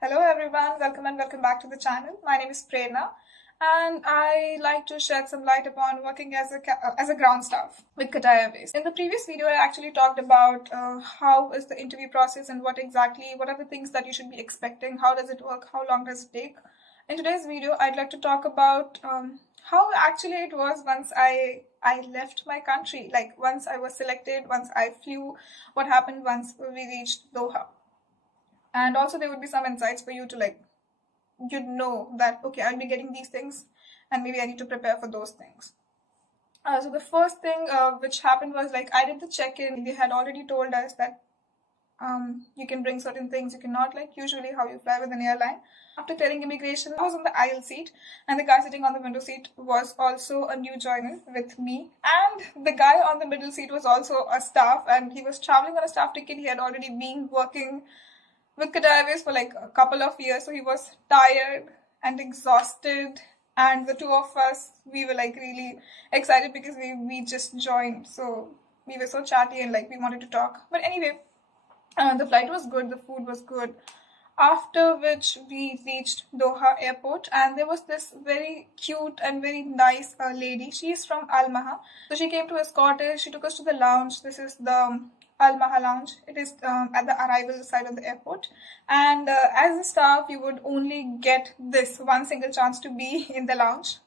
Hello everyone, welcome and welcome back to the channel. My name is Prerna and I like to shed some light upon working as a ground staff with Qatar Airways. In the previous video, I actually talked about how is the interview process and what are the things that you should be expecting, how does it work, how long does it take. In today's video, I'd like to talk about how actually it was once I left my country, like once I was selected, once I flew, what happened once we reached Doha. And also there would be some insights for you to you'd know that okay, I'll be getting these things and maybe I need to prepare for those things. So the first thing which happened was I did the check-in. They had already told us that you can bring certain things, you cannot, like usually how you fly with an airline. After clearing immigration, I was on the aisle seat and the guy sitting on the window seat was also a new joiner with me, and the guy on the middle seat was also a staff and he was traveling on a staff ticket. He had already been working with Qatar Airways for like a couple of years, so he was tired and exhausted, and the two of us, we were like really excited because we just joined, so we were so chatty and like we wanted to talk. But anyway, the flight was good, the food was good, after which we reached Doha airport and there was this very cute and very nice lady. She is from Al Maha, so she came to escort us. She took us to the lounge. This is the Al Maha lounge. It is at the arrival side of the airport, and as a staff you would only get this one single chance to be in the lounge.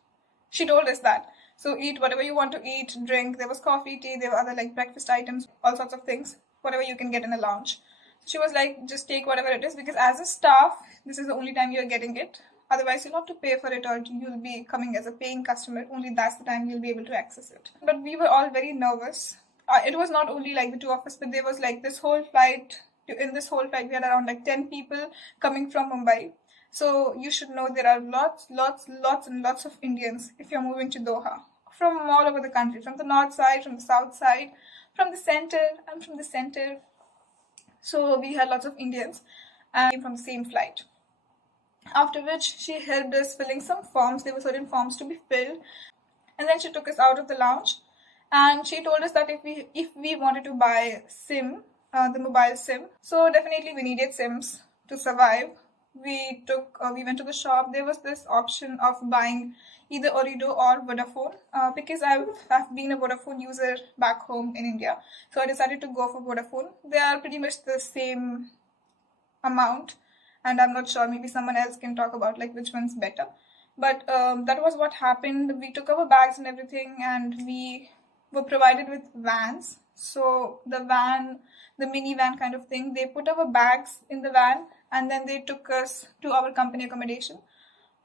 She told us that, so eat whatever you want to eat, drink. There was coffee, tea, there were other like breakfast items, all sorts of things, whatever you can get in a lounge. She was like, just take whatever it is, because as a staff this is the only time you're getting it. Otherwise you'll have to pay for it, or you'll be coming as a paying customer. Only that's the time you'll be able to access it. But we were all very nervous. It was not only like the two of us, but there was like this whole flight. In this whole flight we had around like 10 people coming from Mumbai. So you should know there are lots and lots of Indians if you're moving to Doha, from all over the country, from the north side, from the south side, from the center, and from the center. So we had lots of Indians and came from the same flight. After which she helped us filling some forms. There were certain forms to be filled, and then she took us out of the lounge and she told us that if we wanted to buy SIM, the mobile SIM, so definitely we needed SIMs to survive. We went to the shop. There was this option of buying either Orido or Vodafone, because I've been a Vodafone user back home in India, so I decided to go for Vodafone. They are pretty much the same amount, and I'm not sure, maybe someone else can talk about like which one's better. But that was what happened. We took our bags and everything, and we were provided with vans. So the minivan kind of thing, they put our bags in the van and then they took us to our company accommodation.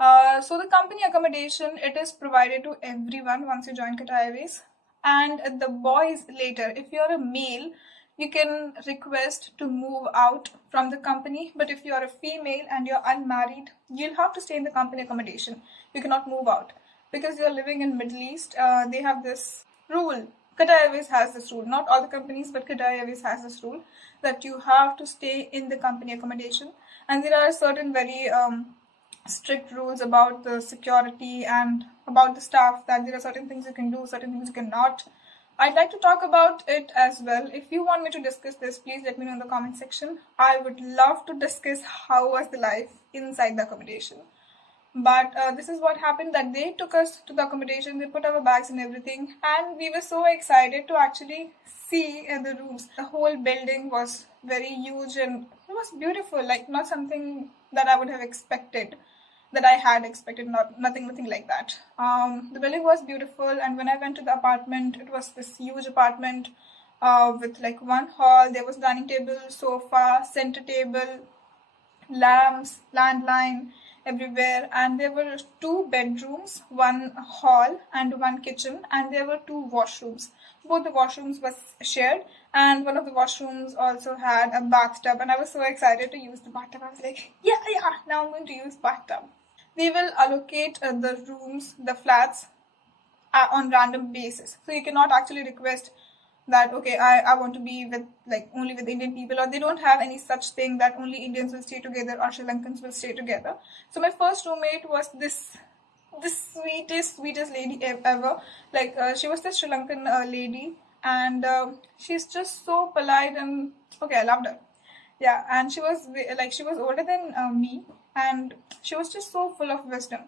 So the company accommodation, it is provided to everyone once you join Qatar Airways. And the boys later, if you're a male, you can request to move out from the company. But if you're a female and you're unmarried, you'll have to stay in the company accommodation. You cannot move out because you're living in Middle East. They have this rule. Qatar Airways has this rule. Not all the companies, but Qatar Airways has this rule that you have to stay in the company accommodation. And there are certain very strict rules about the security and about the staff, that there are certain things you can do, certain things you cannot. I'd like to talk about it as well. If you want me to discuss this, please let me know in the comment section. I would love to discuss how was the life inside the accommodation. But this is what happened, that they took us to the accommodation, they put our bags and everything, and we were so excited to actually see the rooms. The whole building was very huge and it was beautiful, like not something that I would have expected, that I had expected, nothing like that. The building was beautiful, and when I went to the apartment, it was this huge apartment with like one hall. There was dining table, sofa, center table, lamps, landline everywhere, and there were 2 bedrooms, 1 hall and 1 kitchen, and there were 2 washrooms. Both the washrooms was shared, and one of the washrooms also had a bathtub, and I was so excited to use the bathtub. I was like, yeah, now I'm going to use bathtub. They will allocate the rooms, the flats on random basis, so you cannot actually request that okay, I want to be with like only with Indian people, or they don't have any such thing that only Indians will stay together or Sri Lankans will stay together. So my first roommate was this sweetest lady ever. Like she was this Sri Lankan lady, and she's just so polite, and okay, I loved her. Yeah, and she was older than me, and she was just so full of wisdom.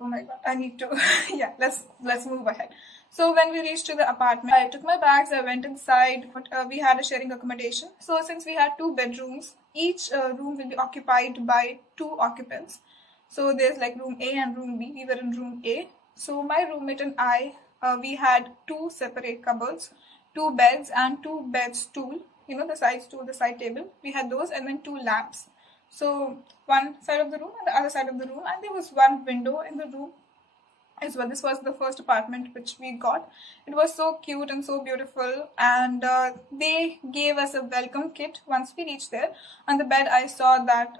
Oh my god, I need to yeah, let's move ahead. So when we reached to the apartment, I took my bags, I went inside, but we had a sharing accommodation. So since we had two bedrooms, each room will be occupied by two occupants. So there's like room A and room B. We were in room A. So my roommate and I, we had two separate cupboards, two beds and two bed stool, you know, the side stool, the side table. We had those, and then two lamps. So one side of the room and the other side of the room, and there was one window in the room as well. This was the first apartment which we got. It was so cute and so beautiful, and they gave us a welcome kit once we reached there. On the bed, I saw that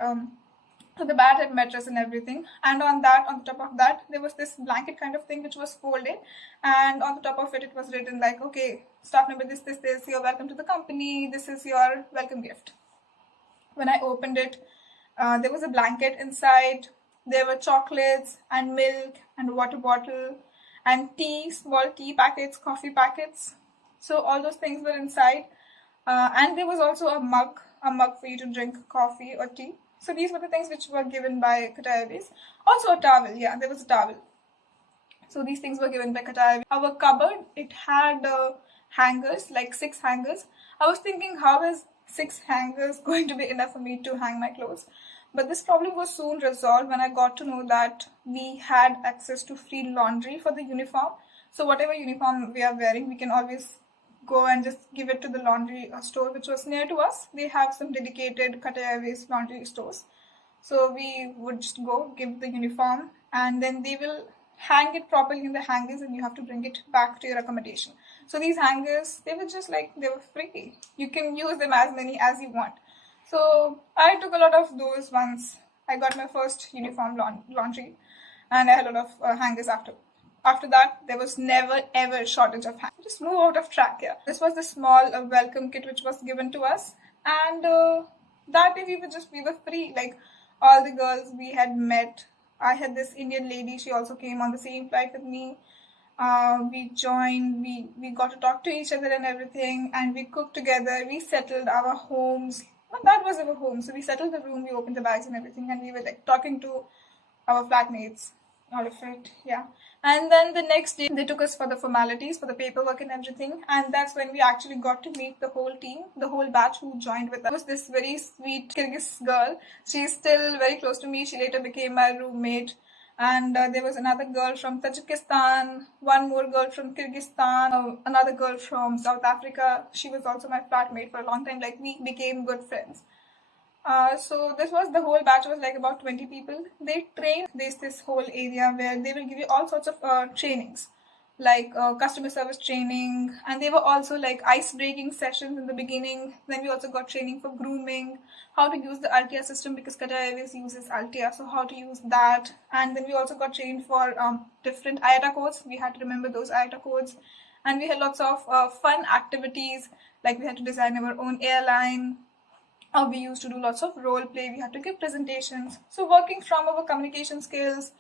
so the bed had mattress and everything, and on the top of that, there was this blanket kind of thing which was folded, and on the top of it, it was written like, okay, staff member this, you're welcome to the company, this is your welcome gift. When I opened it, there was a blanket inside, there were chocolates and milk and water bottle and tea, small tea packets, coffee packets. So all those things were inside, and there was also a mug for you to drink coffee or tea. So these were the things which were given by Qatar Airways. Also a towel, yeah, there was a towel. So these things were given by Qatar Airways. Our cupboard, it had hangers, like 6 hangers. I was thinking, how is 6 hangers going to be enough for me to hang my clothes? But this problem was soon resolved when I got to know that we had access to free laundry for the uniform. So whatever uniform we are wearing, we can always go and just give it to the laundry store which was near to us. They have some dedicated Qatar Airways laundry stores. So we would just go, give the uniform, and then they will hang it properly in the hangers, and you have to bring it back to your accommodation. So these hangers, they were just like, they were free. You can use them as many as you want. So I took a lot of those once I got my first uniform laundry, and I had a lot of hangers after. After that, there was never ever shortage of hangers. Just move out of track here. This was the small welcome kit which was given to us, and that day we were free. Like all the girls we had met. I had this Indian lady. She also came on the same flight with me. We joined. We got to talk to each other and everything, and we cooked together. We settled our homes. Well, that was our home. So we settled the room. We opened the bags and everything, and we were like talking to our flatmates. All of it, yeah. And then the next day, they took us for the formalities, for the paperwork and everything. And that's when we actually got to meet the whole team, the whole batch who joined with us. It was this very sweet Kyrgyz girl. She's still very close to me. She later became my roommate. And there was another girl from Tajikistan, one more girl from Kyrgyzstan, another girl from South Africa. She was also my flatmate for a long time. Like, we became good friends. So this was the whole batch was like about 20 people. They trained this whole area where they will give you all sorts of trainings, like customer service training, and they were also like ice breaking sessions in the beginning. Then we also got training for grooming, how to use the Altia system because Qatar Airways uses Altia, so how to use that. And then we also got trained for different IATA codes. We had to remember those IATA codes, and we had lots of fun activities, like we had to design our own airline. We used to do lots of role play. We had to give presentations. So working from our communication skills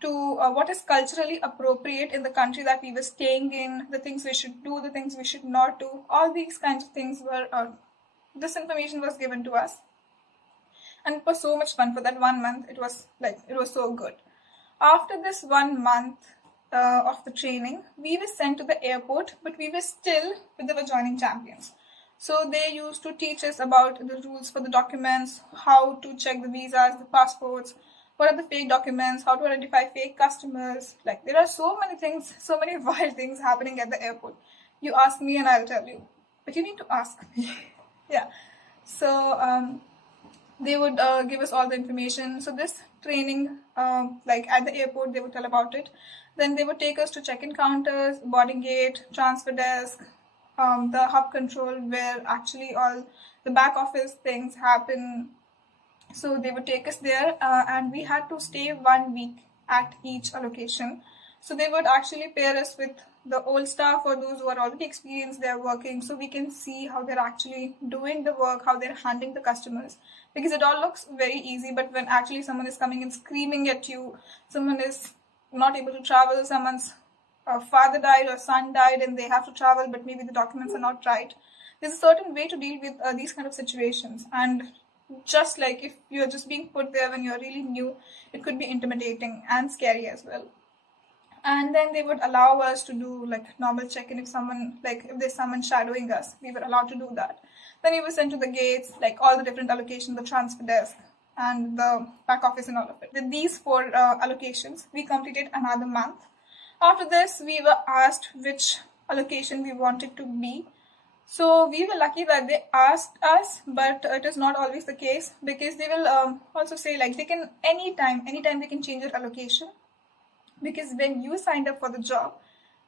to what is culturally appropriate in the country that we were staying in, the things we should do, the things we should not do, all these kinds of things were, this information was given to us. And it was so much fun for that 1 month. It was so good. After this 1 month of the training, we were sent to the airport, but we were still with our joining champions. So they used to teach us about the rules for the documents, how to check the visas, the passports, what are the fake documents, how to identify fake customers. Like, there are so many things, so many wild things happening at the airport. You ask me and I'll tell you. But you need to ask me. Yeah. So they would give us all the information. So this training, like at the airport, they would tell about it. Then they would take us to check-in counters, boarding gate, transfer desk, the hub control where actually all the back office things happen. So they would take us there and we had to stay 1 week at each location. So they would actually pair us with the old staff or those who are already experienced, they're working, so we can see how they're actually doing the work, how they're handling the customers. Because it all looks very easy, but when actually someone is coming and screaming at you, someone is not able to travel, someone's father died or son died and they have to travel, but maybe the documents are not right. there's a certain way to deal with these kind of situations. And just like if you're just being put there when you're really new, it could be intimidating and scary as well. And then they would allow us to do like normal check-in. If there's someone shadowing us, we were allowed to do that. Then we were sent to the gates, like all the different allocations, the transfer desk and the back office and all of it. With these 4 allocations, we completed another month. After this, we were asked which allocation we wanted to be. So we were lucky that they asked us, but it is not always the case, because they will also say like they can anytime they can change your allocation. Because when you signed up for the job,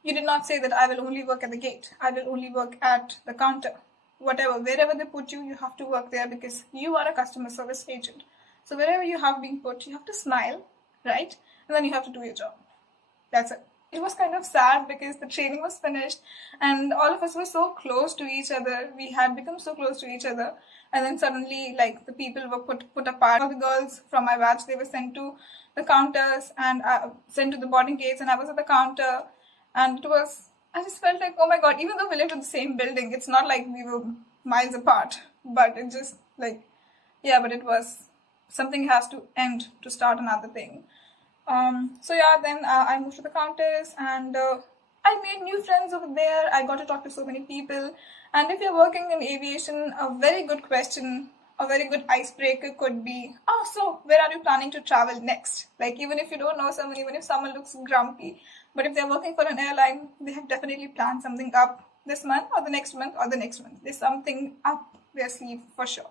you did not say that I will only work at the gate, I will only work at the counter. Whatever, wherever they put you, you have to work there, because you are a customer service agent. So wherever you have been put, you have to smile, right? And then you have to do your job. That's it. It was kind of sad because the training was finished and all of us were so close to each other. We had become so close to each other. And then suddenly, like, the people were put apart. All the girls from my batch, they were sent to the counters and sent to the boarding gates, and I was at the counter. And I just felt like, oh my god, even though we lived in the same building, it's not like we were miles apart. But it just like, yeah, but it was, something has to end to start another thing. So yeah, then I moved to the counters and I made new friends over there. I got to talk to so many people. And if you're working in aviation, a very good question, a very good icebreaker could be, oh, so where are you planning to travel next? Like, even if you don't know someone, even if someone looks grumpy, but if they're working for an airline, they have definitely planned something up this month or the next month or the next month. There's something up their sleeve for sure.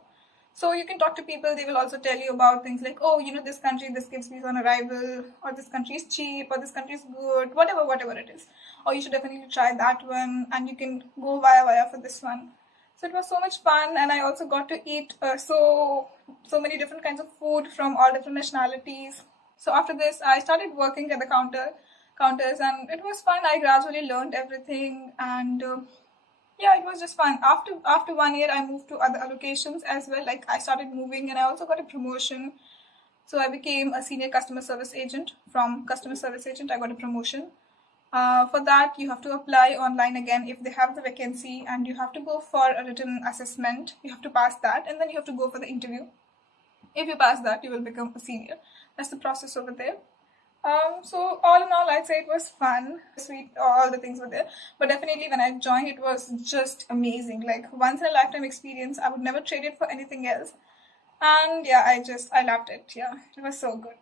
So you can talk to people. They will also tell you about things like, oh, you know, this country, this gives visa on arrival, or this country is cheap, or this country is good, whatever it is. Or you should definitely try that one, and you can go via for this one. So it was so much fun, and I also got to eat so many different kinds of food from all different nationalities. So after this, I started working at the counters, and it was fun. I gradually learned everything, and yeah, it was just fun. After 1 year, I moved to other allocations as well. Like, I started moving and I also got a promotion. So I became a senior customer service agent. From customer service agent, I got a promotion. For that, you have to apply online again if they have the vacancy, and you have to go for a written assessment. You have to pass that, and then you have to go for the interview. If you pass that, you will become a senior. That's the process over there. So all in all, I'd say it was fun, sweet, all the things were there. But definitely when I joined, it was just amazing. Like, once in a lifetime experience. I would never trade it for anything else. And yeah, I loved it. Yeah, it was so good.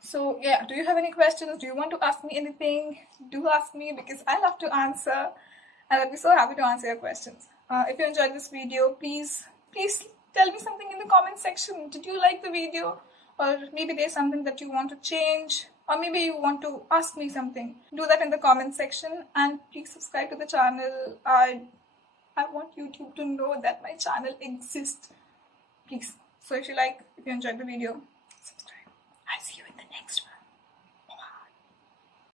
So yeah, do you have any questions? Do you want to ask me anything? Do ask me, because I love to answer. And I'd be so happy to answer your questions. If you enjoyed this video, please tell me something in the comment section. Did you like the video? Or maybe there's something that you want to change, or maybe you want to ask me something. Do that in the comment section, and please subscribe to the channel. I want YouTube to know that my channel exists. Please. So if you enjoyed the video,